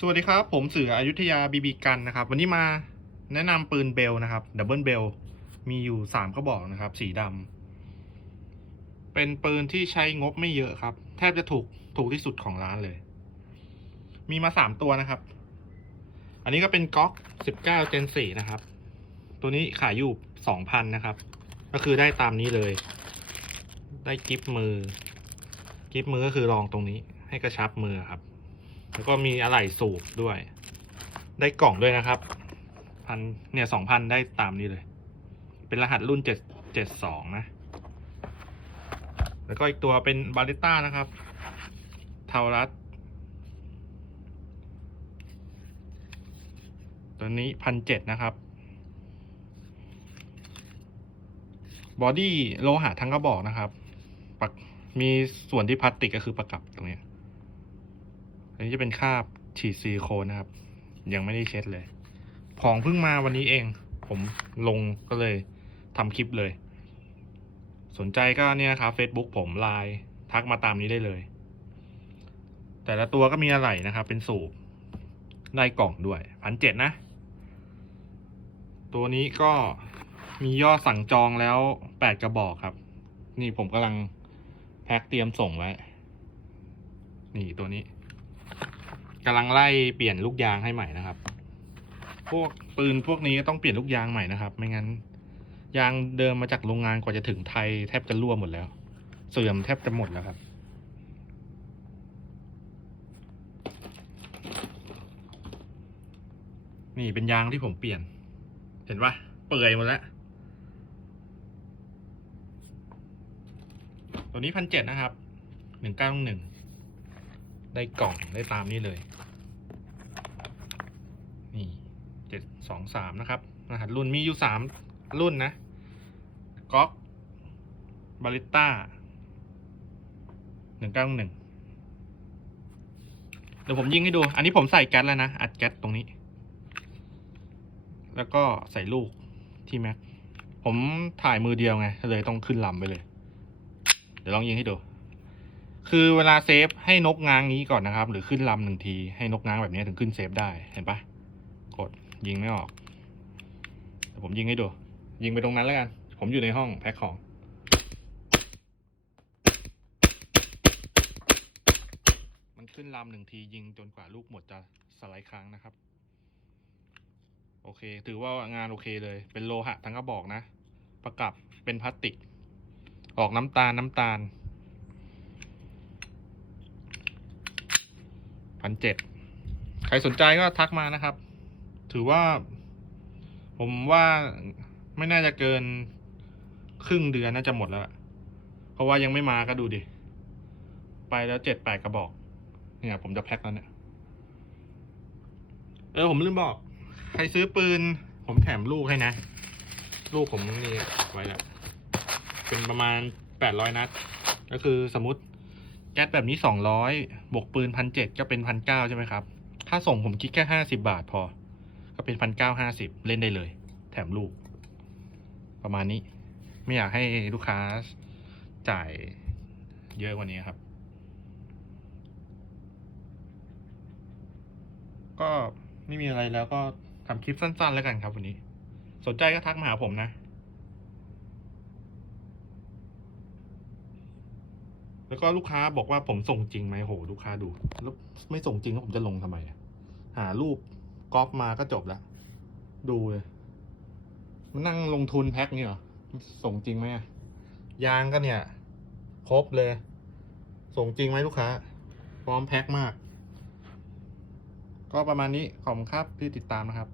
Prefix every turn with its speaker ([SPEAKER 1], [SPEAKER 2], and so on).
[SPEAKER 1] สวัสดีครับ ผมเสืออยุธยาบีบีกันนะครับ วันนี้มาแนะนำปืนเบลนะครับดับเบิลเบลมีอยู่สามกระบอกนะครับ สีดำเป็นปืนที่ใช้งบไม่เยอะครับ แทบจะถูกถูกที่สุดของร้านเลย มีมาสามตัวนะครับ อันนี้ก็เป็นก๊อกสิบเก้าเจนสี่นะครับ ตัวนี้ขายอยู่สองพันนะครับ ก็คือได้ตามนี้เลย ได้กิฟมือ กิฟมือก็คือรองตรงนี้ให้กระชับมือครับ แล้วก็มีอะไหล่สูบด้วย ได้กล่องด้วยนะครับพันเนี่ยสองพันได้ตามนี้เลย เป็นรหัสรุ่นเจ็ดเจ็ดสองนะ แล้วก็อีกตัวเป็นบาริต้านะครับเทารัสตัวนี้พันเจ็ดนะครับ บอดี้โลหะทั้งกระบอกนะครับปักมีส่วนที่พลาสติกก็คือประกับตรงนี้ อันนี้จะเป็นคราบฉีดซิลิโคนนะครับ ยังไม่ได้เช็ดเลย ของเพิ่งมาวันนี้เอง ผมลงก็เลยทำคลิปเลย สนใจก็เนี่ยครับ Facebook ผมไลน์ทักมาตามนี้ได้เลย แต่ละตัวก็มีอะไรนะครับ เป็นสูบได้กล่องด้วยพันเจ็ดนะ ตัวนี้ก็มียอดสั่งจองแล้วแปดกระบอกครับ นี่ผมกำลังแพ็คเตรียมส่งไว้ นี่ตัวนี้ กำลังไล่เปลี่ยนลูกยางให้ใหม่นะครับ พวกปืนพวกนี้ก็ต้องเปลี่ยนลูกยางใหม่นะครับ ไม่งั้น ยางเดิมมาจากโรงงานกว่าจะถึงไทยแทบจะรั่วหมดแล้ว เสื่อมแทบจะหมดแล้วครับนี่เป็นยางที่ผมเปลี่ยน เห็นปะเปื่อยหมดแล้ว ตัวนี้พันเจ็ดนะครับหนึ่งเก้าหนึ่ง ได้กล่องได้ตามนี้เลย นี่เจ็ดสองสามนะครับ รหัสรุ่นมีอยู่สามรุ่นนะก๊อกบาริต้าหนึ่งเก้าหนึ่งเดี๋ยวผมยิงให้ดู อันนี้ผมใส่แก๊สแล้วนะ อัดแก๊สตรงนี้ แล้วก็ใส่ลูกที่แม็ก ผมถ่ายมือเดียวไง เลยต้องขึ้นลำไปเลย เดี๋ยวลองยิงให้ดู คือเวลาเซฟให้นกง้างนี้ก่อนนะครับ หรือขึ้นลำหนึ่งทีให้นกง้างแบบนี้ถึงขึ้นเซฟได้เห็นปะกดยิงไม่ออกเดี๋ยวผมยิงให้ดู ยิงไปตรงนั้นแล้วกัน ผมอยู่ในห้องแพ็คของมันขึ้นลำหนึ่งทียิงจนกว่าลูกหมดจะสไลด์ค้างนะครับ โอเค ถือว่างานโอเคเลย เป็นโลหะทั้งกระบอกนะ ประกับเป็นพลาสติก ออกน้ำตาลน้ำตาล พันเจ็ดใครสนใจก็ทักมานะครับ ถือว่า ผมว่าไม่น่าจะเกินครึ่งเดือนน่าจะหมดแล้ว เพราะว่ายังไม่มาก็ดูดิ ไปแล้วเจ็ดแปดกระบอก เนี่ย ผมจะแพ็คแล้วเนี่ย เออผมลืมบอก ใครซื้อปืน ผมแถมลูกให้นะ ลูกผมนี่ไว้แล้ว เป็นประมาณแปดร้อยนัด ก็คือสมมติ แก๊สแบบนี้สองร้อยบวกปืนพันเจ็ดก็เป็นพันเก้าใช่ไหมครับ ค่าส่งผมคิดแค่ห้าสิบาทพอ ก็เป็นพันเก้าห้าสิบเล่นได้เลย แถมลูก ประมาณนี้ ไม่อยากให้ลูกค้าจ่ายเยอะกว่านี้ครับ ก็ไม่มีอะไรแล้วก็ทำคลิปสั้นๆแล้วกันครับวันนี้ สนใจก็ทักมาหาผมนะ แล้วก็ลูกค้าบอกว่าผมส่งจริงไหมโห ลูกค้าดู แล้วไม่ส่งจริงแล้วผมจะลงทำไมหารูปก๊อปมาก็จบแล้วดูเลยมันนั่งลงทุนแพ็คนี่เหรอส่งจริงไหมยางก็เนี่ย ครบเลย ส่งจริงไหมลูกค้า พร้อมแพ็คมาก ก็ประมาณนี้ขอบคุณครับที่ติดตามนะครับ